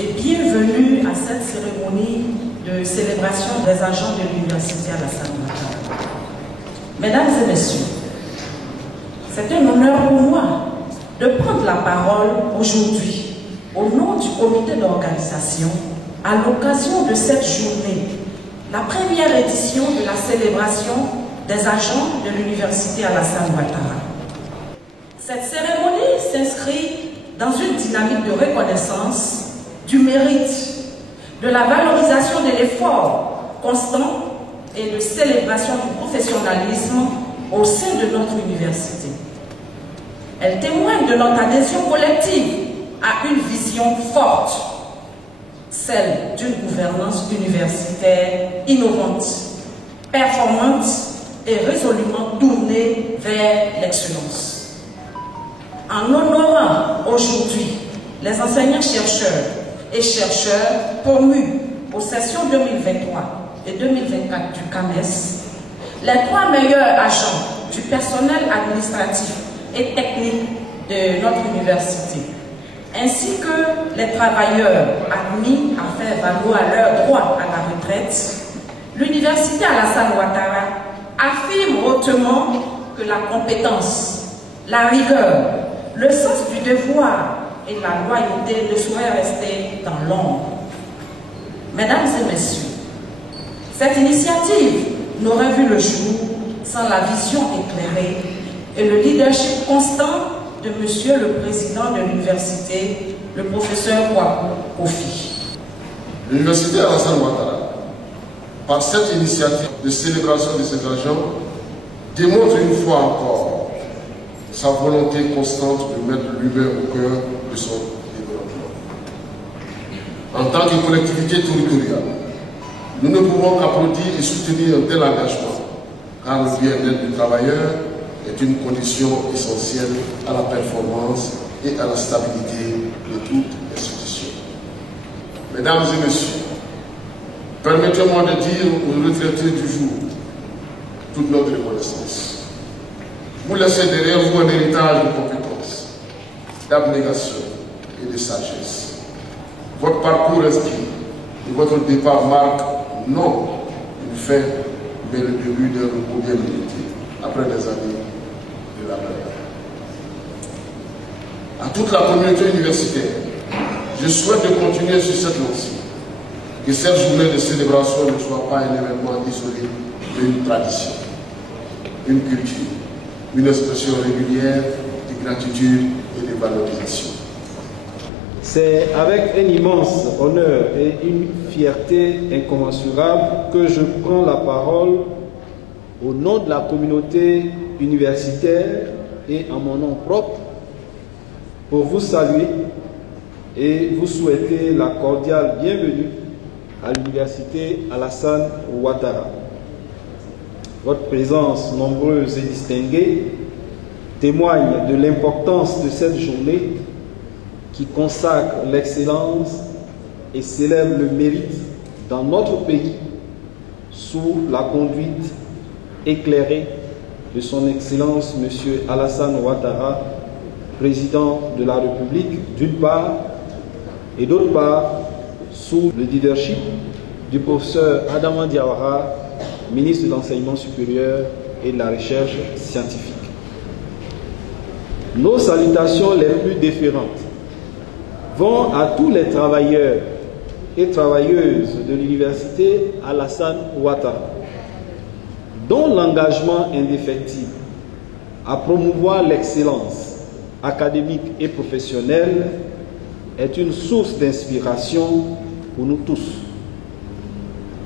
et bienvenue à cette cérémonie de célébration des agents de l'Université Alassane Ouattara. Mesdames et messieurs, c'est un honneur pour moi de prendre la parole aujourd'hui au nom du comité d'organisation à l'occasion de cette journée, la première édition de la célébration des agents de l'Université Alassane Ouattara. Cette cérémonie s'inscrit dans une dynamique de reconnaissance du mérite, de la valorisation de l'effort constant et de célébration du professionnalisme au sein de notre université. Elle témoigne de notre adhésion collective à une vision forte, celle d'une gouvernance universitaire innovante, performante et résolument tournée vers l'excellence. En honorant aujourd'hui les enseignants-chercheurs et chercheurs promus aux sessions 2023 et 2024 du CAMES, les 3 meilleurs agents du personnel administratif et technique de notre université, ainsi que les travailleurs admis à faire valoir leur droit à la retraite, l'Université Alassane Ouattara affirme hautement que la compétence, la rigueur, le sens du devoir et la loyauté ne sauraient rester dans l'ombre. Mesdames et messieurs, cette initiative n'aurait vu le jour sans la vision éclairée et le leadership constant de Monsieur le Président de l'Université, le professeur Kwaku Kofi. L'Université Alassane Ouattara, par cette initiative de célébration de ses agents, démontre une fois encore sa volonté constante de mettre l'humain au cœur de son développement. En tant que collectivité territoriale, nous ne pouvons qu'applaudir et soutenir un tel engagement, car le bien-être du travailleur est une condition essentielle à la performance et à la stabilité de toute institution. Mesdames et messieurs, permettez-moi de dire aux retraités du jour toute notre reconnaissance. Vous laissez derrière vous un héritage de compétences, d'abnégation et de sagesse. Votre parcours inscrit et votre départ marque non une fin, mais le début d'un repos bien mérité après des années de labeur. À toute la communauté universitaire, je souhaite de continuer sur cette lancée. Que cette journée de célébration ne soit pas un événement isolé, mais une tradition, une culture, une expression régulière de gratitude et de valorisation. C'est avec un immense honneur et une fierté incommensurable que je prends la parole au nom de la communauté universitaire et en mon nom propre pour vous saluer et vous souhaiter la cordiale bienvenue à l'Université Alassane Ouattara. Votre présence nombreuse et distinguée témoigne de l'importance de cette journée qui consacre l'excellence et célèbre le mérite dans notre pays sous la conduite éclairée de son Excellence M. Alassane Ouattara, président de la République d'une part, et d'autre part, sous le leadership du professeur Adama Diawara, ministre de l'Enseignement supérieur et de la Recherche scientifique. Nos salutations les plus déférentes vont à tous les travailleurs et travailleuses de l'Université Alassane Ouattara, dont l'engagement indéfectible à promouvoir l'excellence académique et professionnelle est une source d'inspiration pour nous tous.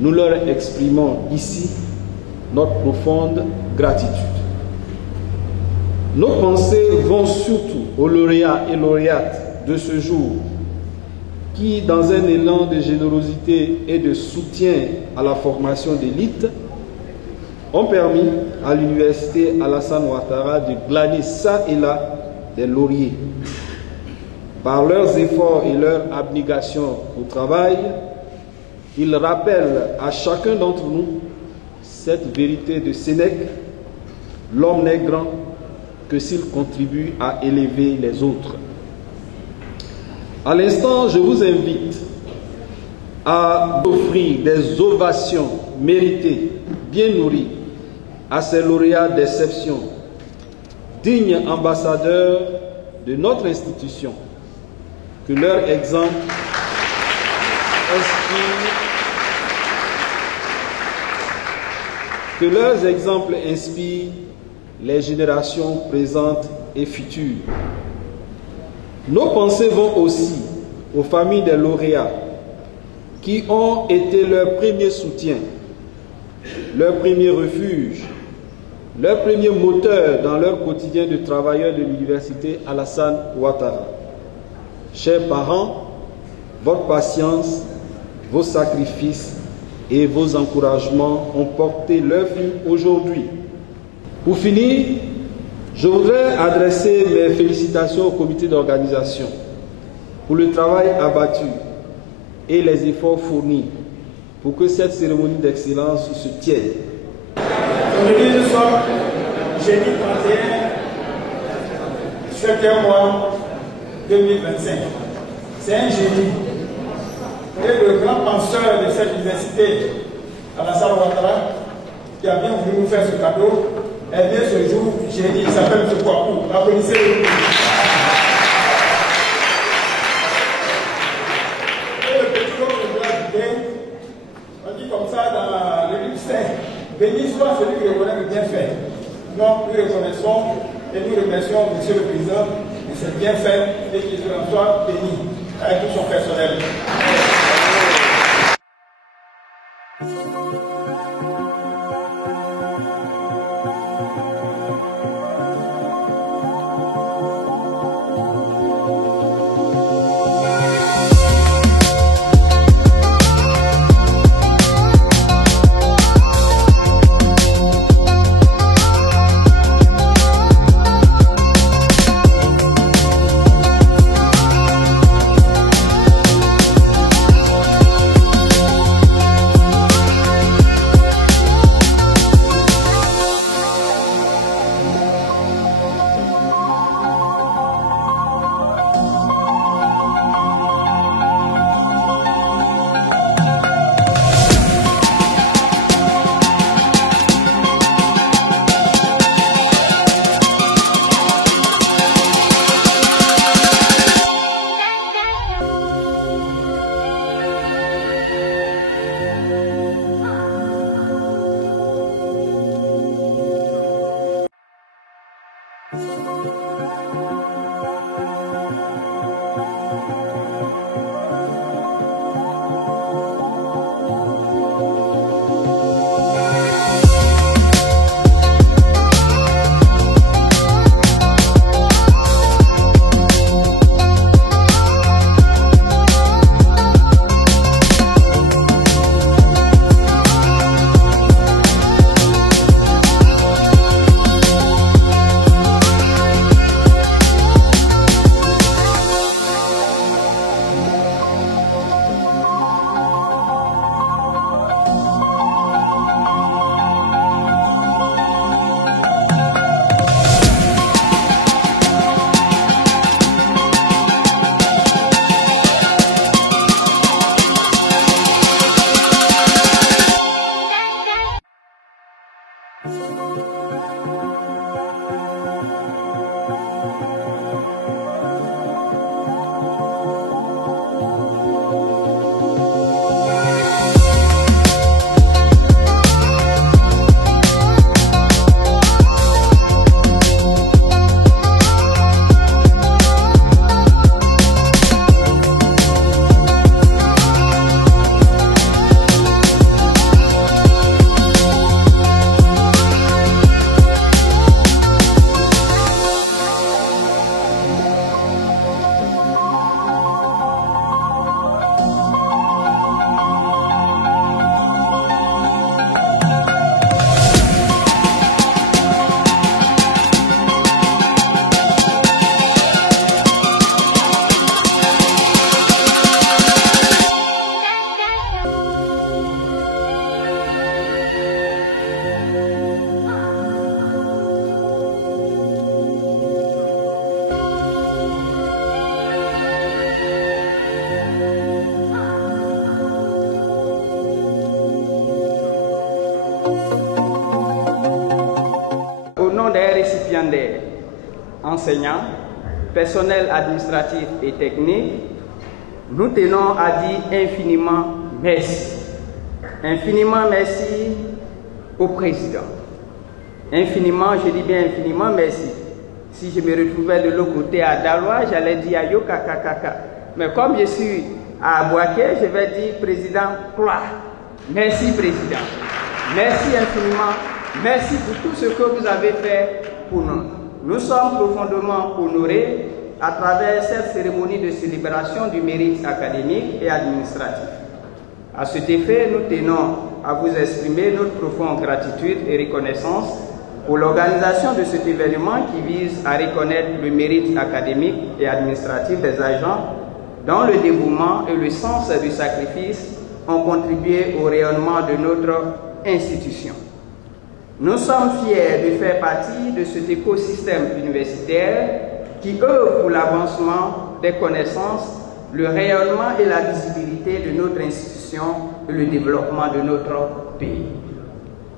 Nous leur exprimons ici notre profonde gratitude. Nos pensées vont surtout aux lauréats et lauréates de ce jour qui, dans un élan de générosité et de soutien à la formation d'élite, ont permis à l'Université Alassane Ouattara de glaner ça et là des lauriers. Par leurs efforts et leur abnégation au travail, ils rappellent à chacun d'entre nous cette vérité de Sénèque: l'homme n'est grand que s'il contribue à élever les autres. À l'instant, je vous invite à offrir des ovations méritées, bien nourries, à ces lauréats d'exception, dignes ambassadeurs de notre institution. Que leur exemple que leurs exemples inspirent les générations présentes et futures. Nos pensées vont aussi aux familles des lauréats qui ont été leur premier soutien, leur premier refuge, leur premier moteur dans leur quotidien de travailleurs de l'université Alassane Ouattara. Chers parents, votre patience, vos sacrifices et vos encouragements ont porté leurs fruits aujourd'hui. Pour finir, je voudrais adresser mes félicitations au comité d'organisation pour le travail abattu et les efforts fournis pour que cette cérémonie d'excellence se tienne. Aujourd'hui, nous sommes jeudi 31, 7e mois 2025. C'est un jeudi. Et le grand penseur de cette université, Alassane Ouattara, qui a bien voulu nous faire ce cadeau, est né ce jour, jeudi, il s'appelle M. Kouakou. Applaudissez-le. Et le petit homme de la Judée, on dit comme ça dans le livre saint, béni soit celui qui reconnaît le bienfait. Nous reconnaissons et nous remercions M. le Président de ce bienfait et qu'il en soit béni avec tout son personnel. récipiendaires, enseignants, personnel administratif et technique, nous tenons à dire infiniment merci. Infiniment merci au président. Infiniment, je dis bien infiniment merci. Si je me retrouvais de l'autre côté à Daloa, j'allais dire Ayo Kakakaka. Mais comme je suis à Boaké, je vais dire président Croix. Merci président. Merci infiniment. Merci pour tout ce que vous avez fait pour nous. Nous sommes profondément honorés à travers cette cérémonie de célébration du mérite académique et administratif. À cet effet, nous tenons à vous exprimer notre profonde gratitude et reconnaissance pour l'organisation de cet événement qui vise à reconnaître le mérite académique et administratif des agents dont le dévouement et le sens du sacrifice ont contribué au rayonnement de notre institution. Nous sommes fiers de faire partie de cet écosystème universitaire qui œuvre pour l'avancement des connaissances, le rayonnement et la visibilité de notre institution et le développement de notre pays.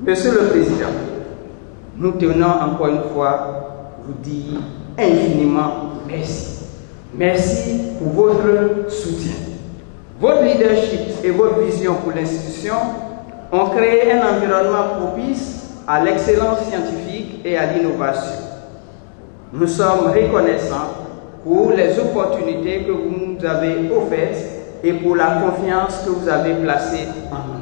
Monsieur le Président, nous tenons encore une fois vous dire infiniment merci. Merci pour votre soutien. Votre leadership et votre vision pour l'institution ont créé un environnement propice à l'excellence scientifique et à l'innovation. Nous sommes reconnaissants pour les opportunités que vous nous avez offertes et pour la confiance que vous avez placée en nous.